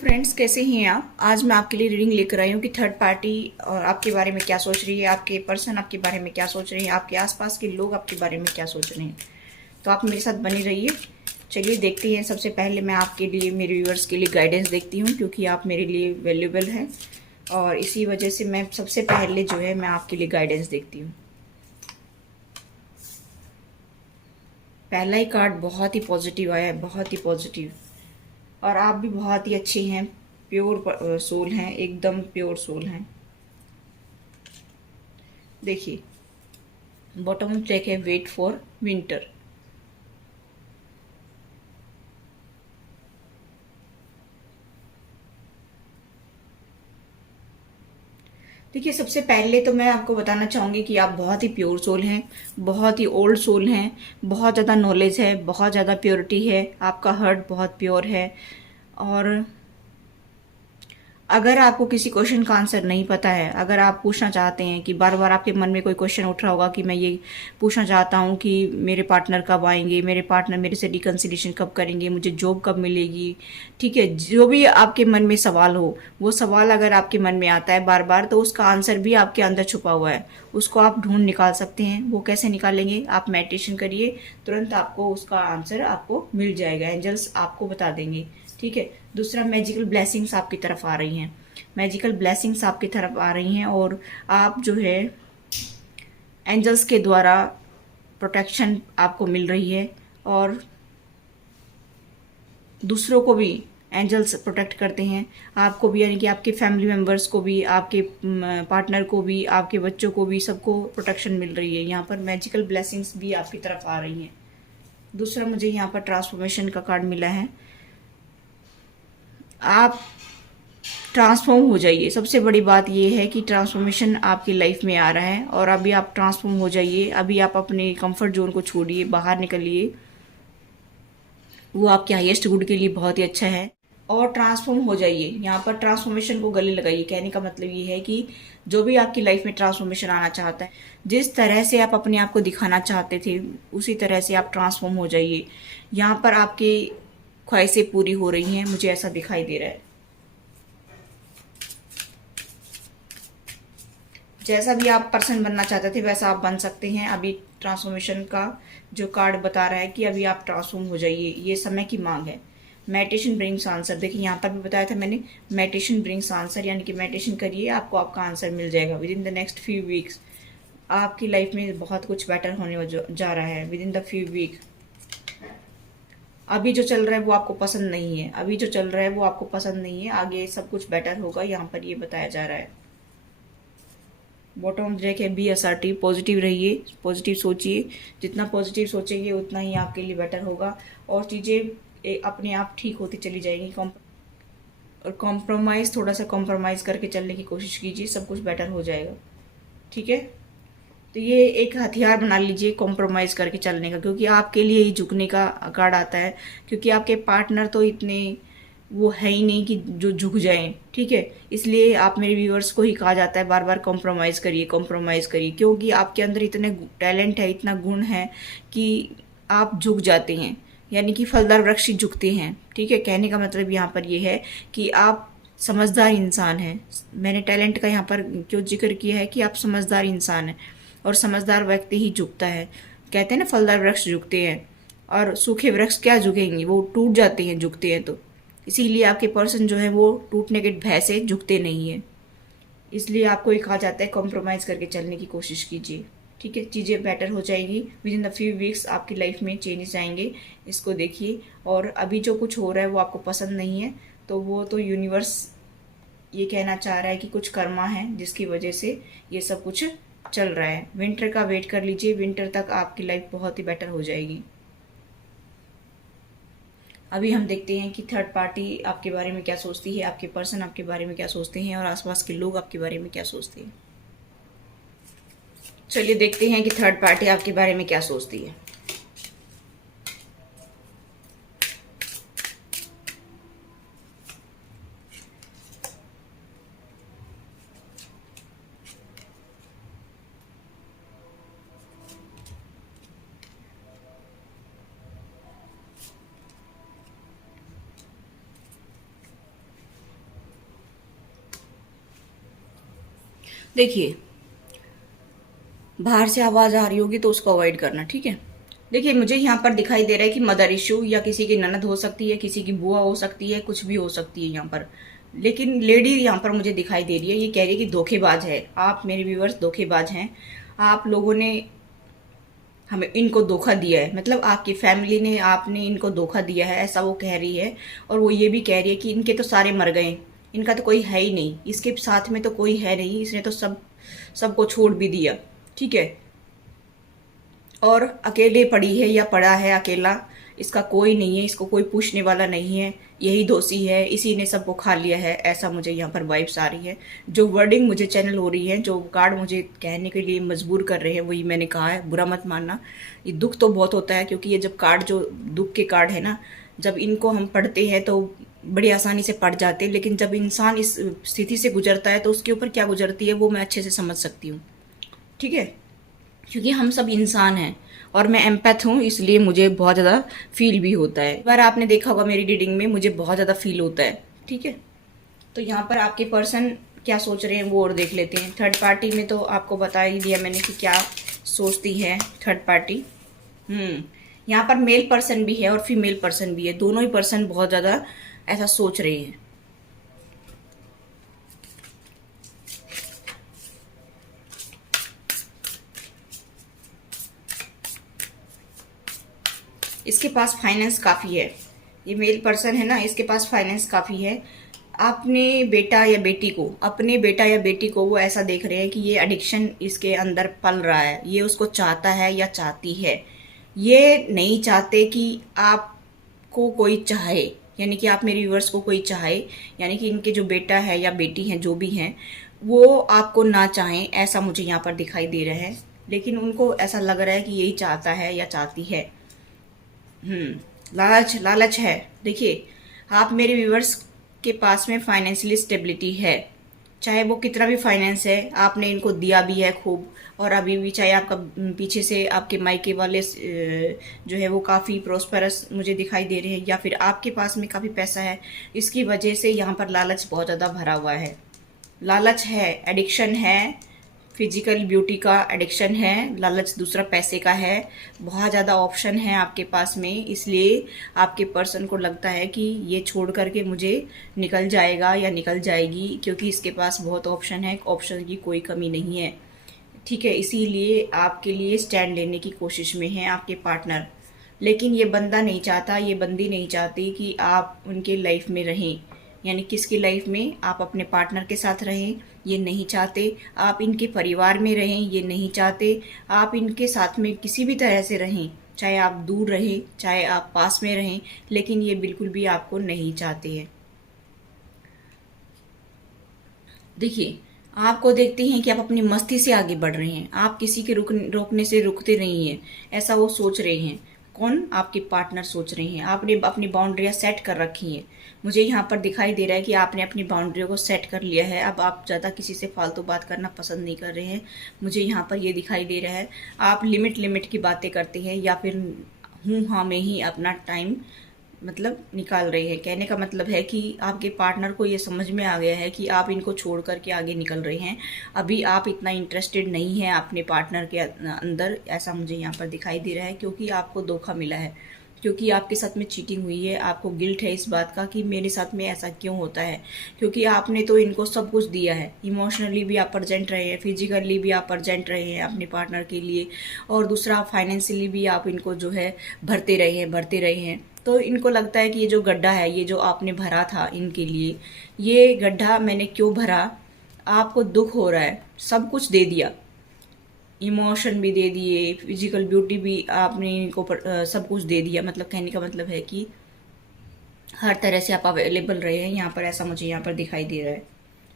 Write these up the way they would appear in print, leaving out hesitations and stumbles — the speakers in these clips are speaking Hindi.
फ्रेंड्स, कैसे हैं आप। आज मैं आपके लिए रीडिंग लेकर आई हूँ कि थर्ड पार्टी और आपके बारे में क्या सोच रही है, आपके पर्सन आपके बारे में क्या सोच रहे हैं, आपके आसपास के लोग आपके बारे में क्या सोच रहे हैं। तो आप मेरे साथ बने रहिए। चलिए देखते हैं। सबसे पहले मैं आपके लिए, मेरे व्यूअर्स के लिए गाइडेंस देखती हूँ, क्योंकि आप मेरे लिए वैल्यूएबल हैं और इसी वजह से मैं सबसे पहले जो है मैं आपके लिए गाइडेंस देखती हूँ। पहला ही कार्ड बहुत ही पॉजिटिव आया है, बहुत ही पॉजिटिव। और आप भी बहुत ही अच्छी हैं, प्योर सोल हैं, एकदम प्योर सोल हैं। देखिए, बॉटम ट्रैक है वेट फॉर विंटर। देखिए, सबसे पहले तो मैं आपको बताना चाहूँगी कि आप बहुत ही प्योर सोल हैं, बहुत ही ओल्ड सोल हैं, बहुत ज़्यादा नॉलेज है, बहुत ज़्यादा प्योरिटी है, आपका हार्ट बहुत प्योर है। और अगर आपको किसी क्वेश्चन का आंसर नहीं पता है, अगर आप पूछना चाहते हैं कि बार बार आपके मन में कोई क्वेश्चन उठ रहा होगा कि मैं ये पूछना चाहता हूँ कि मेरे पार्टनर कब आएंगे, मेरे पार्टनर मेरे से रिकन्सिलिएशन कब करेंगे, मुझे जॉब कब मिलेगी, ठीक है, जो भी आपके मन में सवाल हो, वो सवाल अगर आपके मन में आता है बार बार, तो उसका आंसर भी आपके अंदर छुपा हुआ है। उसको आप ढूंढ निकाल सकते हैं। वो कैसे निकालेंगे? आप मेडिटेशन करिए, तुरंत आपको उसका आंसर आपको मिल जाएगा, एंजल्स आपको बता देंगे। ठीक है। दूसरा, मैजिकल ब्लेसिंग्स आपकी तरफ आ रही हैं, मैजिकल ब्लेसिंग्स आपकी तरफ आ रही हैं और आप जो है एंजल्स के द्वारा प्रोटेक्शन आपको मिल रही है। और दूसरों को भी एंजल्स प्रोटेक्ट करते हैं, आपको भी, यानी कि आपके फैमिली मेम्बर्स को भी, आपके पार्टनर को भी, आपके बच्चों को भी, सबको प्रोटेक्शन मिल रही है। यहाँ पर मैजिकल ब्लेसिंग्स भी आपकी तरफ आ रही हैं। दूसरा, मुझे यहाँ पर ट्रांसफॉर्मेशन का कार्ड मिला है। आप ट्रांसफॉर्म हो जाइए। सबसे बड़ी बात यह है कि ट्रांसफॉर्मेशन आपकी लाइफ में आ रहा है और अभी आप ट्रांसफॉर्म हो जाइए। अभी आप अपने कंफर्ट जोन को छोड़िए, बाहर निकलिए। वो आपके हाईएस्ट गुड के लिए बहुत ही अच्छा है। और ट्रांसफॉर्म हो जाइए। यहाँ पर ट्रांसफॉर्मेशन को गले लगाइए। कहने का मतलब ये है कि जो भी आपकी लाइफ में ट्रांसफॉर्मेशन आना चाहता है, जिस तरह से आप अपने आप को दिखाना चाहते थे, उसी तरह से आप ट्रांसफॉर्म हो जाइए। यहाँ पर आपकी ख्वाहिशें पूरी हो रही हैं, मुझे ऐसा दिखाई दे रहा है। जैसा भी आप पर्सन बनना चाहते थे वैसा आप बन सकते हैं। अभी ट्रांसफॉर्मेशन का जो कार्ड बता रहा है कि अभी आप ट्रांसफॉर्म हो जाइए, ये समय की मांग है। Meditation brings answer. देखिए, यहाँ पर भी बताया था मैंने, मेडिटेशन ब्रिंग्स आंसर, यानी कि मेडिटेशन करिए, आपको आपका आंसर मिल जाएगा within the next few weeks. आपकी लाइफ में बहुत कुछ बेटर होने जा रहा है within the few week. अभी जो चल रहा है वो आपको पसंद नहीं है, अभी जो चल रहा है वो आपको पसंद नहीं है, आगे सब कुछ बेटर होगा, यहाँ पर ये बताया जा रहा है। बॉटम ब्रेक है, बी असर्टिव, पॉजिटिव रहिए, पॉजिटिव सोचिए। जितना पॉजिटिव सोचेंगे उतना ही आपके लिए बेटर होगा और चीज़ें अपने आप ठीक होती चली जाएंगी। और कॉम्प्रोमाइज़, थोड़ा सा कॉम्प्रोमाइज़ करके चलने की कोशिश कीजिए, सब कुछ बेटर हो जाएगा। ठीक है। तो ये एक हथियार बना लीजिए कॉम्प्रोमाइज़ करके चलने का, क्योंकि आपके लिए ही झुकने का कार्ड आता है। क्योंकि आपके पार्टनर तो इतने वो है ही नहीं कि जो झुक जाएं। ठीक है। इसलिए आप मेरे व्यूअर्स को ही कहा जाता है बार बार कॉम्प्रोमाइज़ करिए, कॉम्प्रोमाइज़ करिए, क्योंकि आपके अंदर इतने टैलेंट है, इतना गुण है कि आप झुक जाते हैं, यानी कि फलदार वृक्ष ही झुकते हैं। ठीक है। कहने का मतलब यहाँ पर ये है कि आप समझदार इंसान हैं। मैंने टैलेंट का यहाँ पर क्यों जिक्र किया है कि आप समझदार इंसान हैं और समझदार व्यक्ति ही झुकता है। कहते हैं ना, फलदार वृक्ष झुकते हैं और सूखे वृक्ष क्या झुकेंगे, वो टूट जाते हैं झुकते हैं तो। इसीलिए आपके पर्सन जो है वो टूटने के भय से झुकते नहीं है। इसलिए आपको ये कहा जाता है कॉम्प्रोमाइज़ करके चलने की कोशिश कीजिए। ठीक है। चीज़ें बेटर हो जाएंगी with in the few weeks, आपकी लाइफ में चेंजेस आएंगे। इसको देखिए। और अभी जो कुछ हो रहा है वो आपको पसंद नहीं है, तो वो तो यूनिवर्स ये कहना चाह रहा है कि कुछ कर्मा है जिसकी वजह से ये सब कुछ चल रहा है। विंटर का वेट कर लीजिए, विंटर तक आपकी लाइफ बहुत ही बेटर हो जाएगी। अभी हम देखते हैं कि थर्ड पार्टी आपके बारे में क्या सोचती है, आपके पर्सन आपके बारे में क्या सोचते हैं और आसपास के लोग आपके बारे में क्या सोचते हैं। चलिए देखते हैं कि थर्ड पार्टी आपके बारे में क्या सोचती है। देखिए, बाहर से आवाज़ आ रही होगी तो उसको अवॉइड करना, ठीक है। देखिए, मुझे यहाँ पर दिखाई दे रहा है कि मदर इशू, या किसी की ननद हो सकती है, किसी की बुआ हो सकती है, कुछ भी हो सकती है यहाँ पर। लेकिन लेडी यहाँ पर मुझे दिखाई दे रही है, ये कह रही है कि धोखेबाज है आप, मेरे व्यूवर्स धोखेबाज हैं। आप लोगों ने हमें इनको धोखा दिया है, मतलब आपकी फैमिली ने, आपने इनको धोखा दिया है, ऐसा वो कह रही है। और वो ये भी कह रही है कि इनके तो सारे मर गए, इनका तो कोई है ही नहीं, इसके साथ में तो कोई है नहीं, इसने तो सबको छोड़ भी दिया, ठीक है। और अकेले पड़ी है या पड़ा है अकेला, इसका कोई नहीं है, इसको कोई पूछने वाला नहीं है, यही दोषी है, इसी ने सबको खा लिया है, ऐसा मुझे यहाँ पर वाइब्स आ रही है। जो वर्डिंग मुझे चैनल हो रही है, जो कार्ड मुझे कहने के लिए मजबूर कर रहे हैं, वही मैंने कहा है, बुरा मत मानना। ये दुख तो बहुत होता है, क्योंकि ये जब कार्ड, जो दुख के कार्ड है ना, जब इनको हम पढ़ते हैं तो बड़ी आसानी से पढ़ जाते हैं, लेकिन जब इंसान इस स्थिति से गुजरता है तो उसके ऊपर क्या गुजरती है वो मैं अच्छे से समझ सकती हूँ, ठीक है। क्योंकि हम सब इंसान हैं और मैं एम्पैथ हूँ, इसलिए मुझे बहुत ज़्यादा फील भी होता है। बार आपने देखा होगा मेरी रीडिंग में मुझे बहुत ज़्यादा फील होता है, ठीक है। तो यहाँ पर आपके पर्सन क्या सोच रहे हैं वो और देख लेते हैं। थर्ड पार्टी में तो आपको बता ही दिया मैंने कि क्या सोचती है थर्ड पार्टी। यहाँ पर मेल पर्सन भी है और फीमेल पर्सन भी है, दोनों ही पर्सन बहुत ज़्यादा ऐसा सोच रहे हैं। इसके पास फाइनेंस काफ़ी है, ये मेल पर्सन है ना, इसके पास फाइनेंस काफ़ी है। अपने बेटा या बेटी को, अपने बेटा या बेटी को वो ऐसा देख रहे हैं कि ये एडिक्शन इसके अंदर पल रहा है, ये उसको चाहता है या चाहती है। ये नहीं चाहते कि आपको कोई चाहे, यानी कि आप मेरे व्यूअर्स को कोई चाहे, यानी कि इनके जो बेटा है या बेटी हैं, जो भी हैं, वो आपको ना चाहें, ऐसा मुझे यहाँ पर दिखाई दे रहा है। लेकिन उनको ऐसा लग रहा है कि यही चाहता है या चाहती है। लालच, लालच है। देखिए, आप मेरे व्यूवर्स के पास में फाइनेंशियली स्टेबिलिटी है, चाहे वो कितना भी फाइनेंस है, आपने इनको दिया भी है खूब, और अभी भी चाहे आपका पीछे से आपके मायके वाले जो है वो काफ़ी प्रोस्पेरस मुझे दिखाई दे रहे हैं, या फिर आपके पास में काफ़ी पैसा है, इसकी वजह से यहाँ पर लालच बहुत ज़्यादा भरा हुआ है। लालच है, एडिक्शन है, फिजिकल ब्यूटी का एडिक्शन है, लालच दूसरा पैसे का है, बहुत ज़्यादा ऑप्शन है आपके पास में, इसलिए आपके पर्सन को लगता है कि ये छोड़ करके मुझे निकल जाएगा या निकल जाएगी, क्योंकि इसके पास बहुत ऑप्शन है, ऑप्शन की कोई कमी नहीं है, ठीक है। इसीलिए आपके लिए स्टैंड लेने की कोशिश में है आपके पार्टनर। लेकिन ये बंदा नहीं चाहता, ये बंदी नहीं चाहती कि आप उनके लाइफ में रहें, यानी किसकी लाइफ में, आप अपने पार्टनर के साथ रहें, ये नहीं चाहते। आप इनके परिवार में रहें, ये नहीं चाहते। आप इनके साथ में किसी भी तरह से रहें, चाहे आप दूर रहें, चाहे आप पास में रहें, लेकिन ये बिल्कुल भी आपको नहीं चाहते हैं। देखिए, आपको देखते हैं कि आप अपनी मस्ती से आगे बढ़ रहे हैं, आप किसी के रोकने से रुकते नहीं हैं, ऐसा वो सोच रहे हैं। कौन? आपके पार्टनर सोच रहे हैं। आपने अपनी बाउंड्रियां सेट कर रखी हैं, मुझे यहाँ पर दिखाई दे रहा है कि आपने अपनी बाउंड्रियों को सेट कर लिया है। अब आप ज़्यादा किसी से फालतू बात करना पसंद नहीं कर रहे हैं, मुझे यहाँ पर ये दिखाई दे रहा है। आप लिमिट की बातें करते हैं, या फिर हूँ हाँ में ही अपना टाइम मतलब निकाल रहे हैं। कहने का मतलब है कि आपके पार्टनर को ये समझ में आ गया है कि आप इनको छोड़ करके आगे निकल रहे हैं। अभी आप इतना इंटरेस्टेड नहीं हैं अपने पार्टनर के अंदर, ऐसा मुझे यहाँ पर दिखाई दे रहा है, क्योंकि आपको धोखा मिला है, क्योंकि आपके साथ में चीटिंग हुई है। आपको गिल्ट है इस बात का कि मेरे साथ में ऐसा क्यों होता है, क्योंकि आपने तो इनको सब कुछ दिया है। इमोशनली भी आप प्रेजेंट रहे हैं, फिजिकली भी आप प्रेजेंट रहे हैं अपने पार्टनर के लिए, और दूसरा फाइनेंशियली भी आप इनको जो है भरते रहे हैं। तो इनको लगता है कि ये जो गड्ढा है, ये जो आपने भरा था इनके लिए, ये गड्ढा मैंने क्यों भरा। आपको दुख हो रहा है, सब कुछ दे दिया, इमोशन भी दे दिए, फिजिकल ब्यूटी भी आपने इनको सब कुछ दे दिया। मतलब कहने का मतलब है कि हर तरह से आप अवेलेबल रहे हैं यहाँ पर, ऐसा मुझे यहाँ पर दिखाई दे रहा है।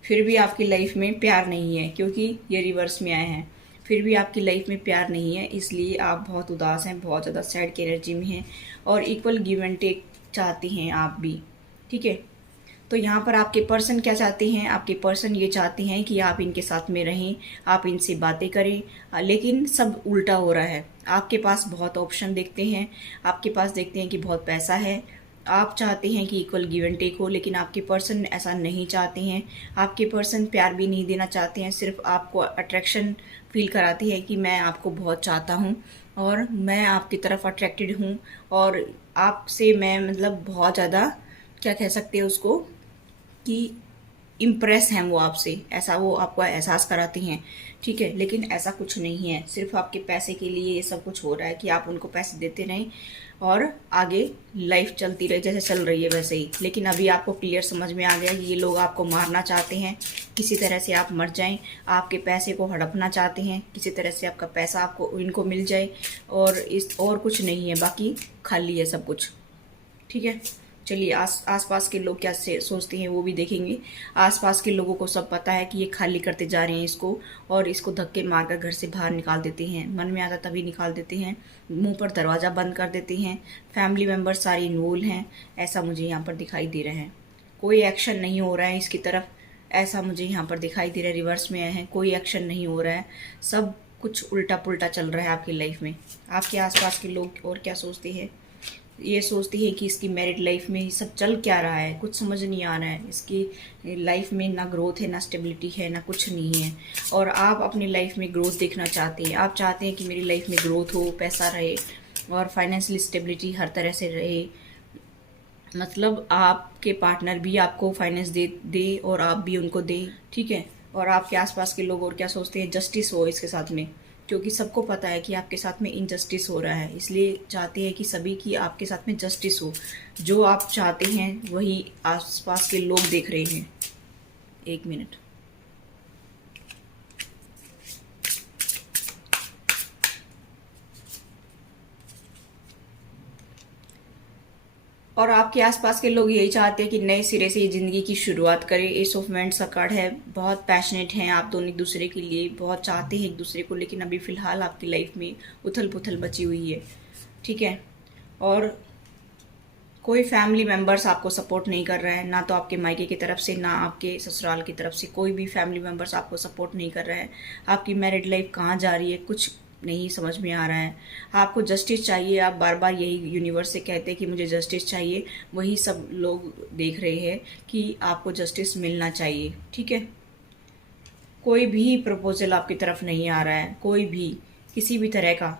फिर भी आपकी लाइफ में प्यार नहीं है, क्योंकि ये रिवर्स में आए हैं। फिर भी आपकी लाइफ में प्यार नहीं है, इसलिए आप बहुत उदास हैं, बहुत ज़्यादा सैड की एनर्जी में हैं, और इक्वल गिव एंड टेक चाहती हैं आप भी, ठीक है। तो यहाँ पर आपके पर्सन क्या चाहते हैं? आपके पर्सन ये चाहते हैं कि आप इनके साथ में रहें, आप इनसे बातें करें, लेकिन सब उल्टा हो रहा है। आपके पास बहुत ऑप्शन देखते हैं, आपके पास देखते हैं कि बहुत पैसा है, आप चाहते हैं कि इक्वल गिव एंड टेक हो, लेकिन आपके पर्सन ऐसा नहीं चाहते हैं। आपके पर्सन प्यार भी नहीं देना चाहते हैं, सिर्फ आपको अट्रैक्शन फील कराती है कि मैं आपको बहुत चाहता हूँ और मैं आपकी तरफ अट्रैक्टेड हूँ और आपसे मैं मतलब बहुत ज़्यादा, क्या कह सकते हैं उसको, कि इम्प्रेस हैं वो आपसे, ऐसा वो आपको एहसास कराती हैं। ठीक है, लेकिन ऐसा कुछ नहीं है, सिर्फ आपके पैसे के लिए ये सब कुछ हो रहा है कि आप उनको पैसे देते रहें और आगे लाइफ चलती रहे जैसे चल रही है वैसे ही। लेकिन अभी आपको क्लियर समझ में आ गया कि ये लोग आपको मारना चाहते हैं, किसी तरह से आप मर जाएं, आपके पैसे को हड़पना चाहते हैं, किसी तरह से आपका पैसा आपको इनको मिल जाए और कुछ नहीं है, बाकी खाली है सब कुछ। ठीक है, चलिए आसपास के लोग क्या सोचते हैं वो भी देखेंगे। आसपास के लोगों को सब पता है कि ये खाली करते जा रहे हैं इसको, और इसको धक्के मारकर घर से बाहर निकाल देते हैं, मन में आता तभी निकाल देते हैं, मुंह पर दरवाज़ा बंद कर देते हैं। फैमिली मेम्बर सारे इन्वॉल्व हैं, ऐसा मुझे यहाँ पर दिखाई दे रहा है। कोई एक्शन नहीं हो रहा है इसकी तरफ, ऐसा मुझे यहाँ पर दिखाई दे रहा है। रिवर्स में है, कोई एक्शन नहीं हो रहा है, सब कुछ उल्टा पुल्टा चल रहा है आपकी लाइफ में। आपके आसपास के लोग और क्या सोचते हैं, ये सोचती है कि इसकी मैरिड लाइफ में सब चल क्या रहा है, कुछ समझ नहीं आ रहा है। इसकी लाइफ में ना ग्रोथ है, ना स्टेबिलिटी है, ना कुछ नहीं है। और आप अपनी लाइफ में ग्रोथ देखना चाहते हैं। आप चाहते हैं कि मेरी लाइफ में ग्रोथ हो, पैसा रहे और फाइनेंशियल स्टेबिलिटी हर तरह से रहे। मतलब आपके पार्टनर भी आपको फाइनेंस दे और आप भी उनको दें। ठीक है, और आपके आसपास के लोग और क्या सोचते हैं, जस्टिस हो इसके साथ में, क्योंकि सबको पता है कि आपके साथ में इनजस्टिस हो रहा है, इसलिए चाहते हैं कि सभी की आपके साथ में जस्टिस हो। जो आप चाहते हैं वही आसपास के लोग देख रहे हैं। एक मिनट, और आपके आसपास के लोग यही चाहते हैं कि नए सिरे से ये ज़िंदगी की शुरुआत करें। एस ऑफ वांड्स का कार्ड है, बहुत पैशनेट हैं आप दोनों एक दूसरे के लिए, बहुत चाहते हैं एक दूसरे को, लेकिन अभी फ़िलहाल आपकी लाइफ में उथल पुथल बची हुई है। ठीक है, और कोई फैमिली मेम्बर्स आपको सपोर्ट नहीं कर रहा है, ना तो आपके मायके की तरफ से, ना आपके ससुराल की तरफ से, कोई भी फैमिली मेम्बर्स आपको सपोर्ट नहीं कर रहा है। आपकी मैरिड लाइफ कहाँ जा रही है कुछ नहीं समझ में आ रहा है। आपको जस्टिस चाहिए, आप बार बार यही यूनिवर्स से कहते हैं कि मुझे जस्टिस चाहिए, वही सब लोग देख रहे हैं कि आपको जस्टिस मिलना चाहिए। ठीक है, कोई भी प्रपोजल आपकी तरफ नहीं आ रहा है, कोई भी किसी भी तरह का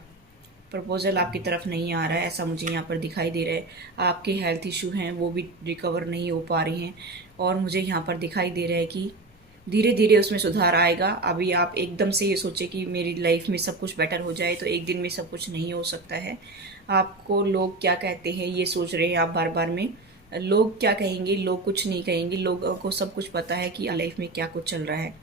प्रपोजल आपकी तरफ नहीं आ रहा है, ऐसा मुझे यहाँ पर दिखाई दे रहा है। आपके हेल्थ इशू हैं वो भी रिकवर नहीं हो पा रहे हैं, और मुझे यहाँ पर दिखाई दे रहा है कि धीरे धीरे उसमें सुधार आएगा। अभी आप एकदम से ये सोचे कि मेरी लाइफ में सब कुछ बेटर हो जाए, तो एक दिन में सब कुछ नहीं हो सकता है। आपको लोग क्या कहते हैं ये सोच रहे हैं आप बार बार में। लोग क्या कहेंगे, लोग कुछ नहीं कहेंगे, लोगों को सब कुछ पता है कि लाइफ में क्या कुछ चल रहा है।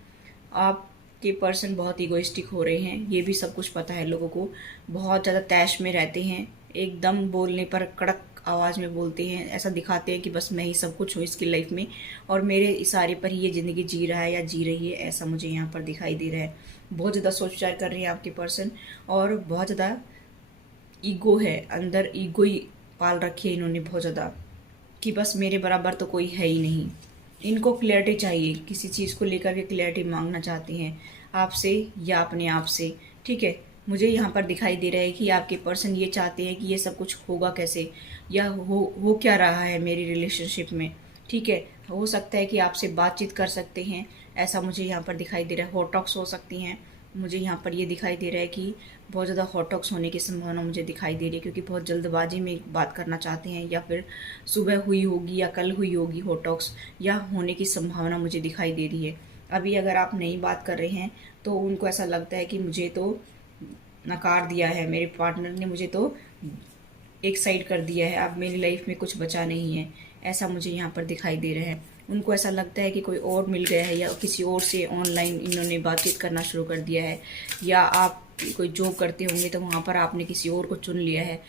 आपके पर्सन बहुत इगोइस्टिक हो रहे हैं, ये भी सब कुछ पता है लोगों को। बहुत ज़्यादा तैश में रहते हैं, एकदम बोलने पर कड़क आवाज़ में बोलते हैं, ऐसा दिखाते हैं कि बस मैं ही सब कुछ हूँ इसकी लाइफ में और मेरे इशारे पर ही ये ज़िंदगी जी रहा है या जी रही है, ऐसा मुझे यहाँ पर दिखाई दे रहा है। बहुत ज़्यादा सोच विचार कर रहे हैं आपके पर्सन, और बहुत ज़्यादा ईगो है, अंदर ईगो ही पाल रखी है इन्होंने बहुत ज़्यादा, कि बस मेरे बराबर तो कोई है ही नहीं। इनको क्लैरिटी चाहिए, किसी चीज़ को लेकर के क्लैरिटी मांगना चाहते हैं आपसे या अपने आप से। ठीक है, मुझे यहाँ पर दिखाई दे रहा है कि आपके पर्सन ये चाहते हैं कि ये सब कुछ होगा कैसे, या हो क्या रहा है मेरी रिलेशनशिप में। ठीक है, हो सकता है कि आपसे बातचीत कर सकते हैं, ऐसा मुझे यहाँ पर दिखाई दे रहा है। हॉट टॉक्स हो सकती हैं, मुझे यहाँ पर ये दिखाई दे रहा है कि बहुत ज़्यादा हॉट टॉक्स होने की संभावना मुझे दिखाई दे रही है, क्योंकि बहुत जल्दबाजी में बात करना चाहते हैं, या फिर सुबह हुई होगी या कल हुई होगी हॉट टॉक्स, या होने की संभावना मुझे दिखाई दे रही है। अभी अगर आप नई बात कर रहे हैं तो उनको ऐसा लगता है कि मुझे तो नकार दिया है, मेरे पार्टनर ने मुझे तो एक साइड कर दिया है, अब मेरी लाइफ में कुछ बचा नहीं है, ऐसा मुझे यहाँ पर दिखाई दे रहा है। उनको ऐसा लगता है कि कोई और मिल गया है, या किसी और से ऑनलाइन इन्होंने बातचीत करना शुरू कर दिया है, या आप कोई जॉब करते होंगे तो वहाँ पर आपने किसी और को चुन लिया है,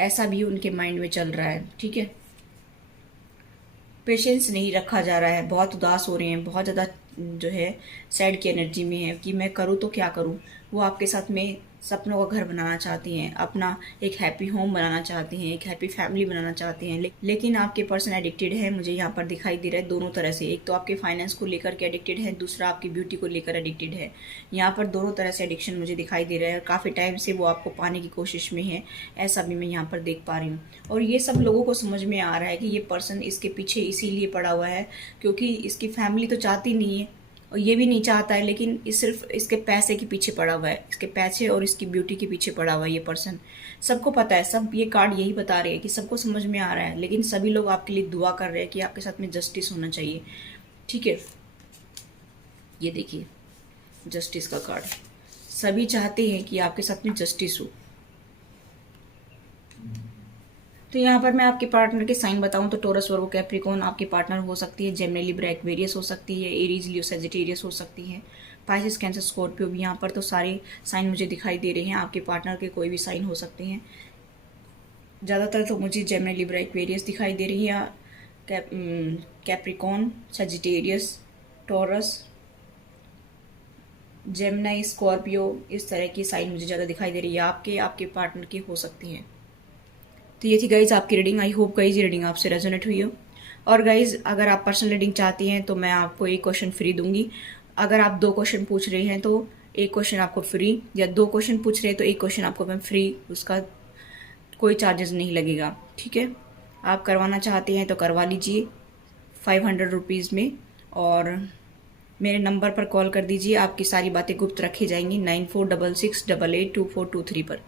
ऐसा भी उनके माइंड में चल रहा है। ठीक है, पेशेंस नहीं रखा जा रहा है, बहुत उदास हो रहे हैं, बहुत ज़्यादा जो है सैड की एनर्जी में है कि मैं करूँ तो क्या करूँ। वो आपके साथ में सपनों का घर बनाना चाहती हैं, अपना एक हैप्पी होम बनाना चाहती हैं, एक हैप्पी फैमिली बनाना चाहती हैं, लेकिन आपके पर्सन एडिक्टेड है। मुझे यहाँ पर दिखाई दे रहा है दोनों तरह से, एक तो आपके फाइनेंस को लेकर के एडिक्टेड है, दूसरा आपकी ब्यूटी को लेकर एडिक्टेड है। यहाँ पर दोनों तरह से एडिक्शन मुझे दिखाई दे रहा है। काफ़ी टाइम से वो आपको पाने की कोशिश में है, ऐसा भी मैं यहाँ पर देख पा रही हूँ। और ये सब लोगों को समझ में आ रहा है कि ये पर्सन इसके पीछे इसीलिए पड़ा हुआ है क्योंकि इसकी फैमिली तो चाहती नहीं है और ये भी नहीं चाहता है, लेकिन इस सिर्फ इसके पैसे के पीछे पड़ा हुआ है, इसके पैसे और इसकी ब्यूटी के पीछे पड़ा हुआ है ये पर्सन। सबको पता है, सब ये कार्ड यही बता रहे हैं कि सबको समझ में आ रहा है, लेकिन सभी लोग आपके लिए दुआ कर रहे हैं कि आपके साथ में जस्टिस होना चाहिए। ठीक है, ये देखिए जस्टिस का कार्ड। सभी चाहते हैं कि आपके साथ में जस्टिस हो। तो यहाँ पर मैं आपके पार्टनर के साइन बताऊं तो टोरस, वर्गो, कैप्रिकॉर्न आपके पार्टनर हो सकती है, जेमिनी, लिब्रा, एक्वेरियस हो सकती है, एरीज, लियो, सजिटेरियस हो सकती है, पाइसेस, कैंसर, स्कॉर्पियो भी। यहाँ पर तो सारे साइन मुझे दिखाई दे रहे हैं, आपके पार्टनर के कोई भी साइन हो सकते हैं। ज़्यादातर तो मुझे जेमिनी, लिब्रा, एक्वेरियस दिखाई दे रही है, Capricorn, Sagittarius, Taurus, Gemini, Scorpio, इस तरह की साइन मुझे ज़्यादा दिखाई दे रही है। आपके पार्टनर की हो सकती हैं। तो ये थी गाइज आपकी रीडिंग। आई होप गाइज ये रीडिंग आपसे रेजोनेट हुई हो। और गाइज अगर आप पर्सनल रीडिंग चाहती हैं तो मैं आपको एक क्वेश्चन फ्री दूंगी। अगर आप 2 क्वेश्चन पूछ रहे हैं तो एक क्वेश्चन आपको फ्री, या 2 क्वेश्चन पूछ रहे हैं तो एक क्वेश्चन आपको मैं फ्री, उसका कोई चार्जेस नहीं लगेगा। ठीक है, आप करवाना चाहते हैं तो करवा लीजिए 500 रुपीज़ में, और मेरे नंबर पर कॉल कर दीजिए। आपकी सारी बातें गुप्त रखी जाएंगी 9466882423 पर।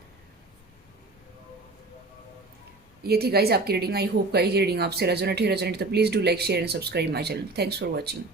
ये थी गाइज आपकी reading. I hope guys reading आपसे रेजोनेट तो please do like, share and subscribe my channel. Thanks for watching.